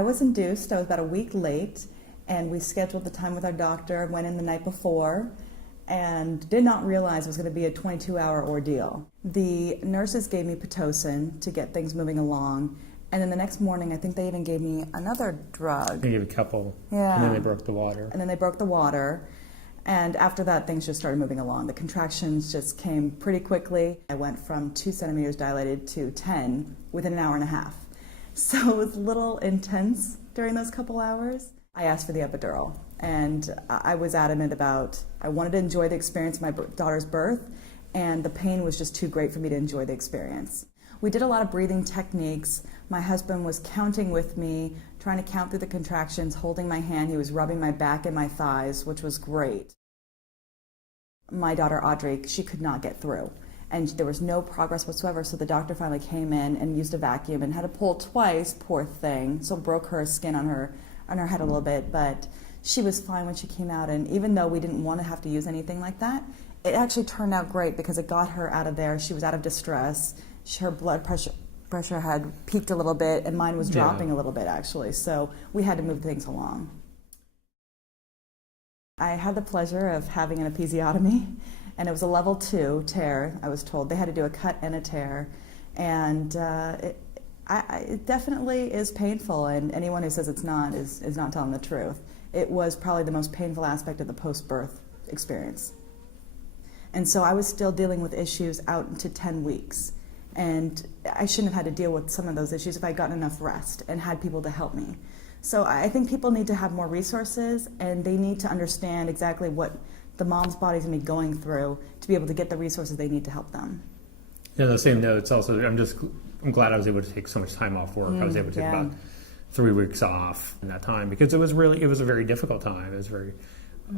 I was induced. I was about a week late, and we scheduled the time with our doctor, went in the night before, and did not realize it was going to be a 22-hour ordeal. The nurses gave me Pitocin to get things moving along, and then the next morning, I think they even gave me another drug. They gave a couple, Yeah. and then they broke the water. And then they broke the water, and after that, things just started moving along. The contractions just came pretty quickly. I went from 2 centimeters dilated to 10 within an hour and a half. So it was a little intense during those couple hours. I asked for the epidural, and I was adamant about, I wanted to enjoy the experience of my daughter's birth, and the pain was just too great for me to enjoy the experience. We did a lot of breathing techniques. My husband was counting with me, trying to count through the contractions, holding my hand. He was rubbing my back and my thighs, which was great. My daughter Audrey, she could not get through, and there was no progress whatsoever, so the doctor finally came in and used a vacuum and had to pull twice, poor thing, so broke her skin on her head a little bit, but she was fine when she came out, and even though we didn't want to have to use anything like that, it actually turned out great because it got her out of there. She was out of distress. Her blood pressure had peaked a little bit, and mine was dropping a little bit, actually, so we had to move things along. I had the pleasure of having an episiotomy, and it was a level 2 tear, I was told. They had to do a cut and a tear, and it definitely is painful, and anyone who says it's not is not telling the truth. It was probably the most painful aspect of the post-birth experience. And so I was still dealing with issues out into 10 weeks. And I shouldn't have had to deal with some of those issues if I'd gotten enough rest and had people to help me. So I think people need to have more resources, and they need to understand exactly what the mom's body's going to be going through to be able to get the resources they need to help them. Yeah, the same notes also, I'm glad I was able to take so much time off work. I was able to take about 3 weeks off in that time because it was a very difficult time. It was a very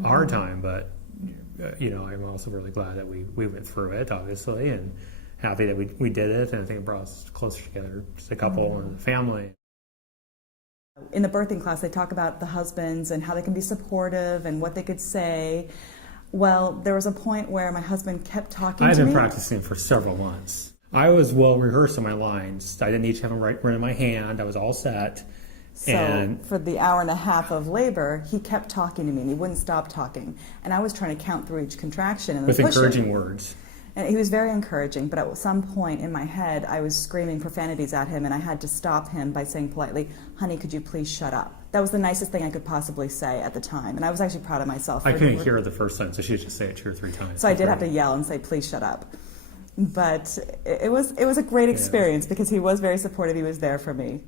hard time, but I'm also really glad that we went through it, obviously, and happy that we did it, and I think it brought us closer together, just a couple and a family. In the birthing class, they talk about the husbands and how they can be supportive and what they could say. Well, there was a point where my husband kept talking to me. I had been practicing for several months. I was well rehearsed in my lines. I didn't each have them right in my hand. I was all set. So for the hour and a half of labor, he kept talking to me, and he wouldn't stop talking. And I was trying to count through each contraction. And with encouraging words. And he was very encouraging, but at some point in my head, I was screaming profanities at him, and I had to stop him by saying politely, "Honey, could you please shut up?" That was the nicest thing I could possibly say at the time, and I was actually proud of myself. I couldn't hear it the first time, so she should just say it 2 or 3 times. So I did have to yell and say, "Please shut up." But it was a great experience because he was very supportive. He was there for me.